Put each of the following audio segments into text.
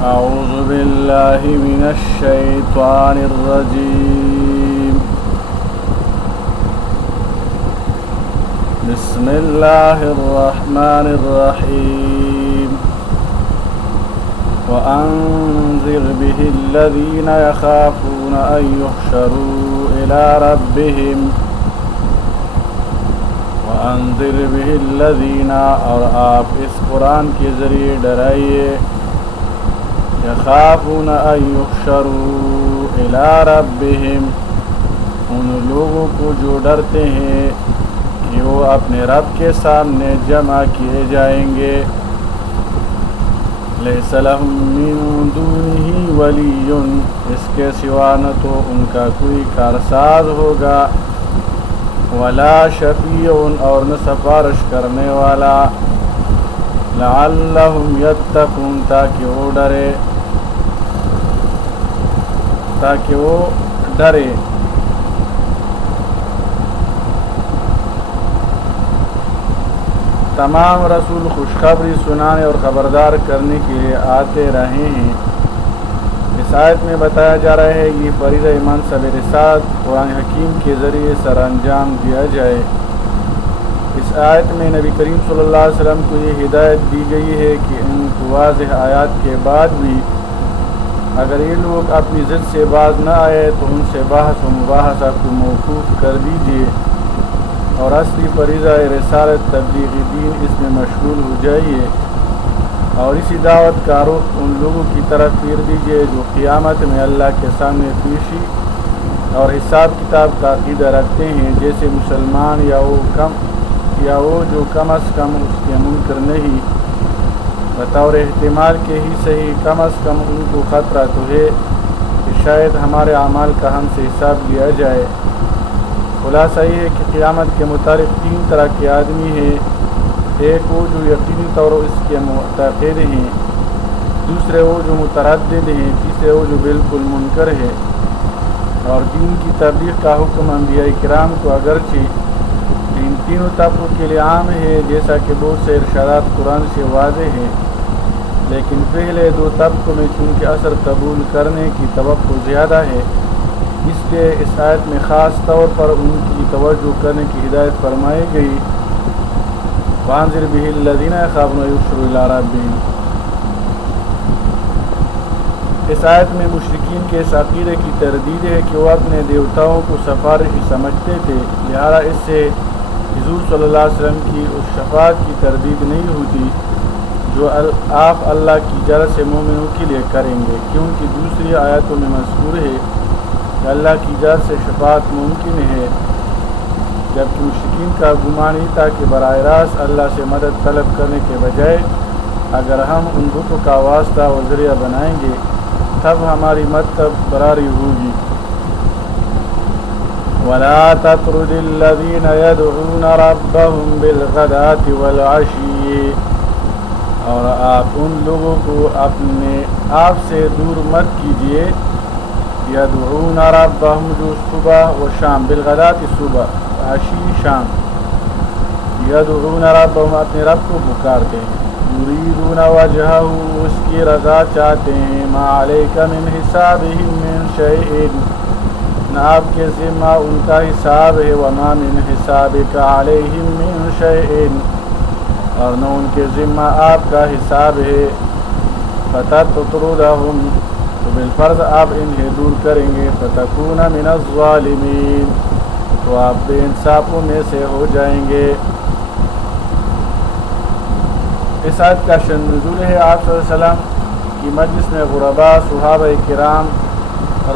أعوذ بالله من الشيطان الرجيم. بسم الله الرحمن الرحيم. وأنذر به الذين يخافون أن يحشروا إلى ربهم وأنذر به الذين اور آپ اس قرآن کے ذریعے ڈرائیے یخافون ان یحشروا الی ربہم ان لوگوں کو جو ڈرتے ہیں کہ وہ اپنے رب کے سامنے جمع کیے جائیں گے. لیس لہم من دونہ ولی اس کے سوا نہ تو ان کا کوئی کارساز ہوگا ولا شفیع اور نہ سفارش کرنے والا لعلہم یتقون تاکہ وہ ڈرے. تمام رسول خوشخبری سنانے اور خبردار کرنے کے لیے آتے رہے ہیں. اس آیت میں بتایا جا رہا ہے کہ فریضہ ایمان سب رسالت قرآن حکیم کے ذریعے سر انجام دیا جائے. اس آیت میں نبی کریم صلی اللہ علیہ وسلم کو یہ ہدایت دی گئی ہے کہ ان واضح آیات کے بعد بھی اگر یہ لوگ اپنی ضد سے باز نہ آئے تو ان سے بحث و مباحثہ کو موقوف کر دیجیے اور اصلی فریضہ رسالت تبلیغ دین اس میں مشغول ہو جائیے اور اسی دعوت کا رخ ان لوگوں کی طرف پھیر دیجیے جو قیامت میں اللہ کے سامنے پیشی اور حساب کتاب کا عقیدہ رکھتے ہیں جیسے مسلمان یا وہ جو کم از کم اس کے منکر نہیں. بطور احتمال کے ہی صحیح کم از کم ان کو خطرہ تو ہے کہ شاید ہمارے اعمال کا ہم سے حساب لیا جائے. خلاصہ یہ ہے کہ قیامت کے متعلق 3 طرح کے آدمی ہیں. ایک وہ جو یقینی طور اس کے معتقد ہیں، دوسرے وہ جو متردد ہیں، تیسرے وہ جو بالکل منکر ہے. اور دین کی تبلیغ کا حکم انبیاء کرام کو اگرچہ ان تینوں طبقوں کے لیے عام ہے جیسا کہ بہت سے ارشادات قرآن سے واضح ہیں، لیکن پہلے 2 طبقوں میں چونکہ اثر قبول کرنے کی توقع زیادہ ہے اس لیے اس آیت میں خاص طور پر ان کی توجہ کرنے کی ہدایت فرمائی گئی. وانذر به الذین یخافون ان یحشروا الی ربہم. اس آیت میں مشرکین کے اس عقیدے کی تردید ہے کہ وہ اپنے دیوتاؤں کو سفارشی سمجھتے تھے، لہذا اس سے حضور صلی اللہ علیہ وسلم کی اس شفاعت کی تردید نہیں ہوتی جو آپ اللہ کی جانب سے مومنوں کے لیے کریں گے، کیونکہ دوسری آیاتوں میں مذکور ہے کہ اللہ کی جانب سے شفاعت ممکن ہے، جبکہ مشرکین کا گمان ہی تھا کہ براہ راست اللہ سے مدد طلب کرنے کے بجائے اگر ہم ان بتوں کا واسطہ و ذریعہ بنائیں گے تب ہماری مطلب براری ہوگی. وَلَا تَطْرُدِ الَّذِينَ يَدْعُونَ رَبَّهُمْ بِالْغَدَاةِ وَالْعَشِيِّ اور آپ ان لوگوں کو اپنے آپ سے دور مت کیجیے. یدعون ربهم جو صبح و شام، بالغداة صبح، عشی شام. یدعون ربهم اپنے رب کو پکارتے ہیں. یریدون وجہہ اس کی رضا چاہتے ہیں. ما علیک من حسابهم من شیء نہ آپ کے ذمہ ان کا حساب ہے. وما من حسابک علیہم من شیء اور نہ ان کے ذمہ آپ کا حساب ہے. فتطردهم تو بالفرض آپ انہیں دور کریں گے. فتکون من الظالمین تو آپ بے انصافوں میں سے ہو جائیں گے. اس آیت کا شأن نزول ہے آپ صلی اللہ علیہ وسلم کی مجلس میں غرباء صحابہ کرام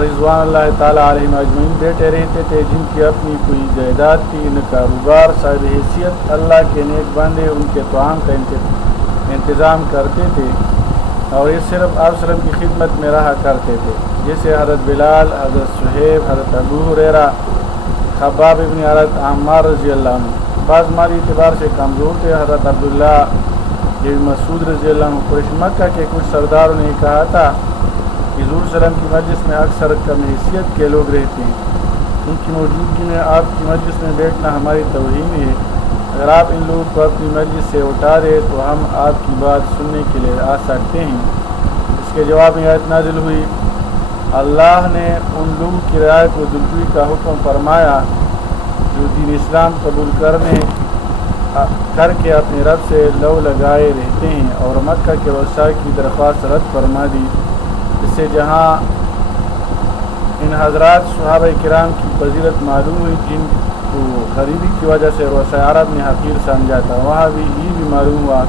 رضوان اللہ تعالیٰ علیہم اجمعین بیٹھے رہتے تھے جن کی اپنی کوئی جائیداد تھی. ان کاروبار صاحب حیثیت اللہ کے نیک بندے ان کے طعام کا انتظام کرتے تھے اور یہ صرف آپ صلی اللہ علیہ وسلم کی خدمت میں رہا کرتے تھے، جیسے حضرت بلال، حضرت صہیب، حضرت ابو ہریرہ، خباب ابن عرد، عمار رضی اللہ عنہ. بعض مالی اعتبار سے کمزور تھے. حضرت عبداللہ ابن مسعود رضی اللہ عنہ قریش مکہ کے کچھ سرداروں نے کہا تھا کہ حضور صلی اللہ علیہ وسلم کی مجلس میں اکثر کم حیثیت کے لوگ رہتے ہیں، ان کی موجودگی میں آپ کی مجلس میں بیٹھنا ہماری توہین ہے. اگر آپ ان لوگوں کو اپنی مجلس سے اٹھا دیں تو ہم آپ کی بات سننے کے لیے آ سکتے ہیں. اس کے جواب میں آیت نازل ہوئی، اللہ نے ان لوگوں کی رعایت و دلجوئی کا حکم فرمایا جو دین اسلام قبول کر کے اپنے رب سے لو لگائے رہتے ہیں، اور مکہ کے وسائل کی درخواست رد فرما دی، اس سے جہاں ان حضرات صحابہ کرام کی فضیلت معلوم ہوئی جن کو غریبی کی وجہ سے روسۂ عرب نے حقیر سمجھا تھا، وہاں بھی یہ بھی معلوم ہوا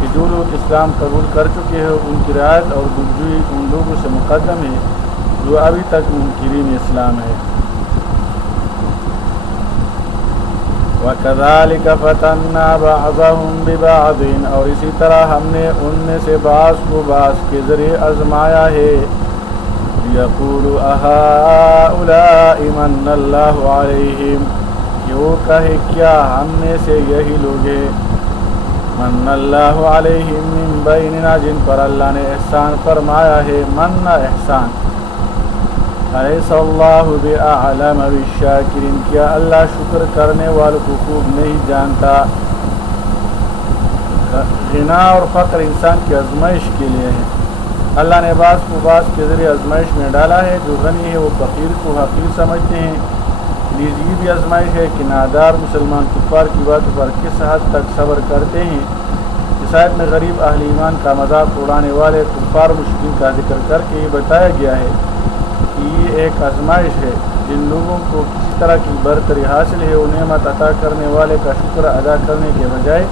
کہ جو لوگ اسلام قبول کر چکے ہیں ان کی رعایت اور دلجوئی ان لوگوں سے مقدم ہے جو ابھی تک منکرین اسلام ہے۔ وَكَذَلِكَ فَتَنَّا بَعْضَهُمْ بِبَعْضٍ، اور اسی طرح ہم نے ان میں سے بعض کو بعض کے ذریعے آزمایا ہے، لِيَقُولُوا أَهَٰؤُلَاءِ مَنَّ اللَّهُ عَلَيْهِمْ، کہ وہ کہے کیا ہم میں سے یہی لوگ ہیں، مَنَّ اللَّهُ عَلَيْهِمْ مِنْ بَيْنِنَا، جن پر اللہ نے احسان فرمایا ہے، منّا احسان، أَلَيْسَ اللَّهُ بِأَعْلَمَ بِالشَّاكِرِينَ، کیا اللہ شکر کرنے والوں کو خوب نہیں جانتا۔ غنا اور فقر انسان کی آزمائش کے لیے ہے، اللہ نے بعض کو بعض کے ذریعے آزمائش میں ڈالا ہے، جو غنی ہے وہ فقیر کو حقیر سمجھتے ہیں، نیز یہ بھی آزمائش ہے کہ نادار مسلمان کفار کی باتوں پر کس حد تک صبر کرتے ہیں۔ اس آیت میں غریب اہل ایمان کا مذاق اڑانے والے کفار مشرکین کا ذکر کر کے یہ بتایا گیا ہے کہ یہ ایک آزمائش ہے، جن لوگوں کو کسی طرح کی برتری حاصل ہے وہ نعمت عطا کرنے والے کا شکر ادا کرنے کے بجائے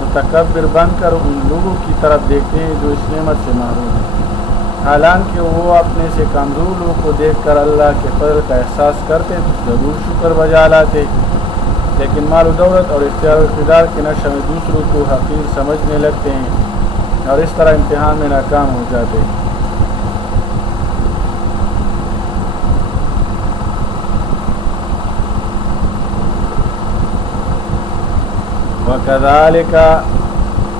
متکبر بن کر ان لوگوں کی طرف دیکھتے ہیں جو اس نعمت سے محروم ہیں، حالانکہ وہ اپنے سے کمزور لوگوں کو دیکھ کر اللہ کے فضل کا احساس کرتے تو ضرور شکر بجا لاتے، لیکن مال و دولت اور اختیار و اقتدار کے نشے میں دوسروں کو حقیر سمجھنے لگتے ہیں اور اس طرح امتحان میں ناکام ہو جاتے ہیں۔ وَكَذَلِكَ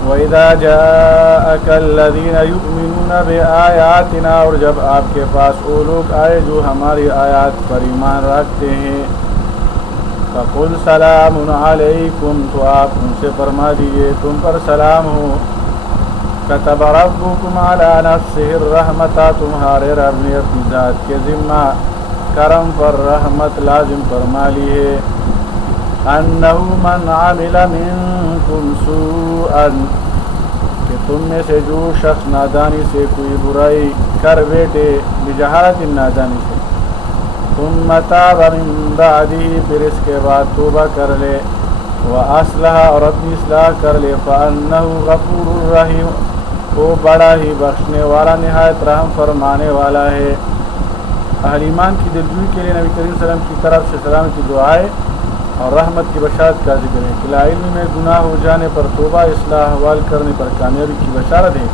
وَإِذَا جَاءَكَ الَّذِينَ يُؤْمِنُونَ بِآيَاتِنَا، اور جب آپ کے پاس وہ لوگ آئے جو ہماری آیات پر ایمان رکھتے ہیں، فَقُلْ سَلَامٌ عَلَيْكُمْ، تو آپ ان سے فرما دیجئے تم پر سلام ہو، كَتَبَ رَبُّكُمْ عَلَى نَفْسِهِ الرَّحْمَةَ، تمہارے رب نے اپنی ذات کے ذمہ کرم پر رحمت لازم فرما لی ہے، أَنَّهُ مَنْ عَمِلَ مِنْكُمْ سُوءًا، کہ تم میں سے جو شخص نادانی سے کوئی برائی کر بیٹھے، بجہالت نادانی سے، ثم تاب من بعده، پھر اس کے بعد توبہ کر لے، وَأَصْلَحَ، اور اپنی اصلاح کر لے، فَأَنَّهُ غَفُورٌ رَحِيمٌ، وہ بڑا ہی بخشنے والا نہایت رحم فرمانے والا ہے۔ اہل ایمان کی دلجوئی کے لیے نبی کریم صلی اللہ علیہ وسلم کی طرف سے سلامتی دعائیں اور رحمت کی بشارت کا ذکر ہے کہ لاعلمی میں گناہ ہو جانے پر توبہ اصلاح احوال کرنے پر کامیابی کی بشارت ہے۔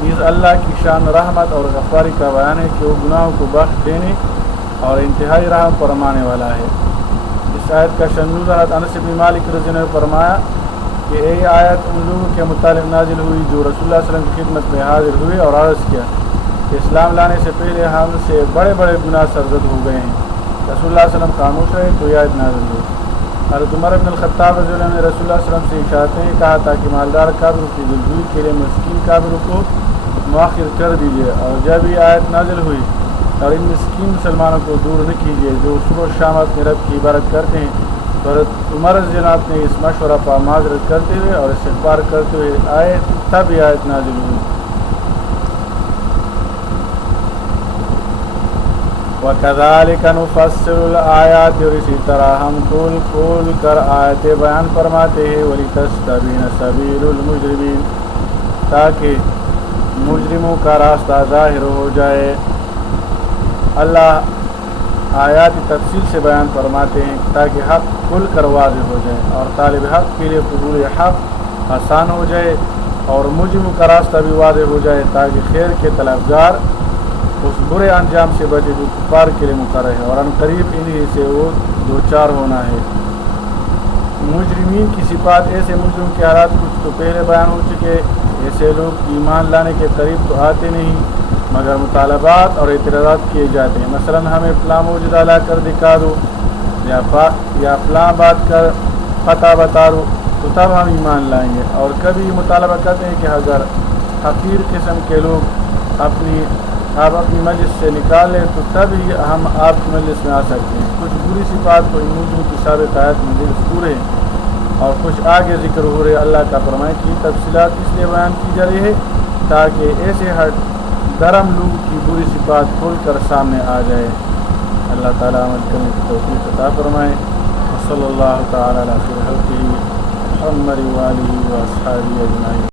نیز اللہ کی شان رحمت اور غفاری کا بیان ہے کہ وہ گناہوں کو بخش دینے اور انتہائی رحم فرمانے والا ہے۔ اس آیت کا شنود حضرت انس بن مالک رضی اللہ عنہ نے فرمایا کہ یہ آیت ان لوگوں کے متعلق نازل ہوئی جو رسول اللہ صلی اللہ علیہ وسلم کی خدمت میں حاضر ہوئے اور عرض کیا کہ اسلام لانے سے پہلے ہم سے بڑے بڑے گناہ سرزد ہو گئے ہیں۔ رسول اللہ صلی اللہ علیہ وسلم خاموش رہے تو یہ آیت نازل ہوئی۔ حضرت عمر بن الخطاب رضی اللہ عنہ نے رسول اللہ صلی اللہ علیہ وسلم سے اشارتیں کہا تھا کہ مالدار کافروں کی دلجوئی کے لیے مسکین کافروں کو مؤخر کر دیجیے، اور جب یہ آیت نازل ہوئی اور ان مسکین مسلمانوں کو دور نہ کیجیے جو صبح و شام اپنے رب کی عبادت کرتے ہیں، تو حضرت عمر رضی اللہ عنہ نے اس مشورہ پر معذرت کرتے ہوئے اور استغفار کرتے ہوئے آئے، تب یہ آیت نازل ہوئی۔ وَكَذَلِكَ نُفَصِّلُ الْآيَاتِ، اور اسی طرح ہم کھول کھول کر آیتیں بیان فرماتے ہیں، وَلِتَسْتَبِينَ سَبِيلُ الْمُجْرِمِينَ، تاکہ مجرموں کا راستہ ظاہر ہو جائے۔ اللہ آیات تفصیل سے بیان فرماتے ہیں تاکہ حق کھل کر واضح ہو جائے اور طالب حق کے لیے قبول حق آسان ہو جائے، اور مجرموں کا راستہ بھی واضح ہو جائے تاکہ خیر کے طلبگار اس برے انجام سے بچے جو کفار کے لیے مقرر ہے، اور ان قریب انہی سے وہ دوچار ہونا ہے۔ مجرمین کی صفات، ایسے مجرم کے حالات کچھ تو پہلے بیان ہو چکے، ایسے لوگ ایمان لانے کے قریب تو آتے نہیں مگر مطالبات اور اعتراضات کیے جاتے ہیں، مثلا ہمیں فلاں معجزہ لا کر دکھا دو یا فلاں بات کر پتہ بتا دو تو تب ہم ایمان لائیں گے، اور کبھی مطالبہ کرتے ہیں کہ اگر حقیر قسم کے لوگ آپ اپنی مجلس سے نکالیں تو تب ہی ہم آپ کی مجلس میں آ سکتے ہیں۔ کچھ بری صفات کو ان موضوع کی سابق آیات میں ذکر ہے اور کچھ آگے ذکر ہو رہے۔ اللہ کا فرمائے کی تفصیلات اس لیے بیان کی جا رہی ہے تاکہ ایسے درم لوگ کی بری صفات کھول کر سامنے آ جائے۔ اللہ تعالیٰ عمل کرنے کی توفیق عطا فرمائے۔ صلی اللہ تعالیٰ علیہ وسلم محمد و آلہ و اصحابہ اجمعین۔